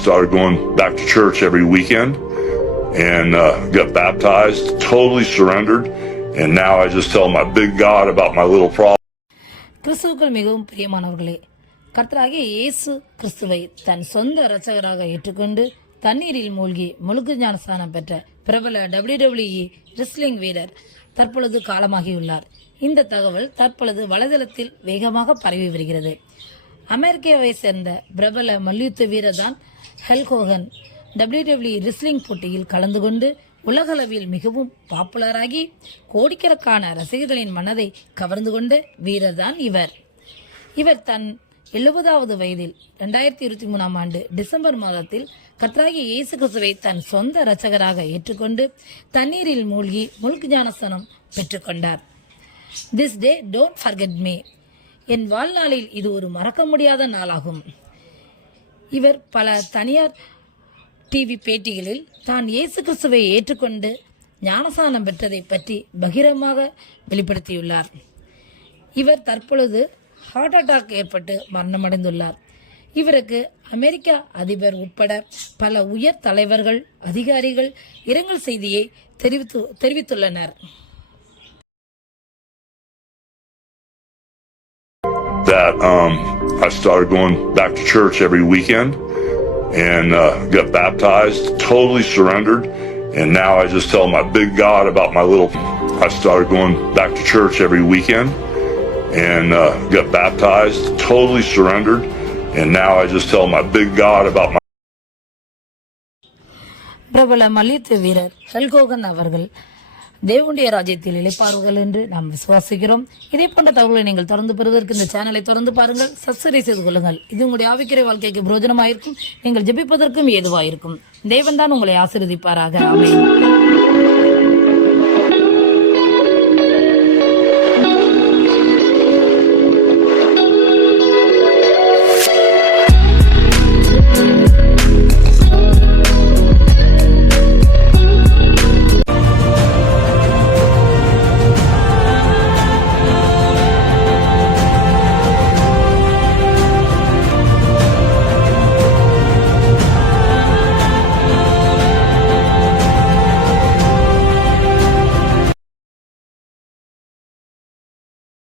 started going back to church every weekend and uh, got baptized, totally surrendered. And now I just tell my big God about my little problem. கிறிஸ்துவுக்குள் மிகவும் பிரியமானவர்களே கர்த்தராகிய இயேசு கிறிஸ்துவை தன் சொந்த இரட்சகராக ஏற்றுக்கொண்டு தண்ணீரில் மூழ்கி முழுக்கு ஞானஸ்தானம் பெற்ற பிரபல டபிள்யூடபிள்யூஇ ரெஸ்லிங் வீரர் தற்பொழுது காலமாகியுள்ளார் இந்த தகவல் தற்பொழுது வலைதளத்தில் வேகமாக பரவி வருகிறது அமெரிக்காவை சேர்ந்த பிரபல மல்யுத்த வீரர் தான் ஹெல்கோகன் டபிள்யூடபிள்யூ ரிஸ்லிங் போட்டியில் கலந்து கொண்டு உலகளவில் மிகவும் பாப்புலராகி கோடிக்கணக்கான ரசிகர்களின் மனதை கவர்ந்து கொண்ட வீரர் தான் இவர். இவர் தன் எழுபதாவது வயதில் ரெண்டாயிரத்தி இருபத்தி மூணாம் ஆண்டு டிசம்பர் மாதத்தில் கத்ராகி இயேசு கிறிஸ்துவை தன் சொந்த இரட்சகராக ஏற்றுக்கொண்டு தண்ணீரில் மூழ்கி முழுக்கு ஞானசனம் பெற்றுக்கொண்டார் this day don't forget me என் வாழ்நாளில் இது ஒரு மறக்க முடியாத நாளாகும். இவர் பல தனியார் டிவி பேட்டிகளில் தான் இயேசு கிறிஸ்துவை ஏற்றுக்கொண்டு ஞானசானம் பெற்றதை பற்றி பகிரமாக வெளிப்படுத்தியுள்ளார். இவர் தற்பொழுது ஹார்ட் அட்டாக் ஏற்பட்டு மரணமடைந்துள்ளார். இவருக்கு அமெரிக்கா அதிபர் உட்பட பல உயர் தலைவர்கள் அதிகாரிகள் இரங்கல் செய்தியை தெரிவித்து தெரிவித்துள்ளனர். That um, I started going back to church every weekend and uh, got baptized, totally surrendered. And now I just tell my big God about my little. I started going back to church every weekend and uh, got baptized, totally surrendered. And now I just tell my big God about my. பிரபல மல்யுத்த வீரர் ஹெல்கோகன் அவர்கள் தேவனுடைய ராஜ்யத்தில் இழைப்பார்கள் என்று நாம் விசுவாசிக்கிறோம். இதே போன்ற தகவலை நீங்கள் தொடர்ந்து பெறுவதற்கு இந்த சேனலை தொடர்ந்து பாருங்கள். சப்ஸ்கிரைப் செய்து கொள்ளுங்கள். இது உங்களுடைய ஆவிக்கிற வாழ்க்கைக்கு பிரோஜனமாயிருக்கும் நீங்கள் ஜெபிப்பதற்கும் ஏதுவாயிருக்கும். தேவன் தான் உங்களை ஆசிர்வதிப்பாராக. அமையும்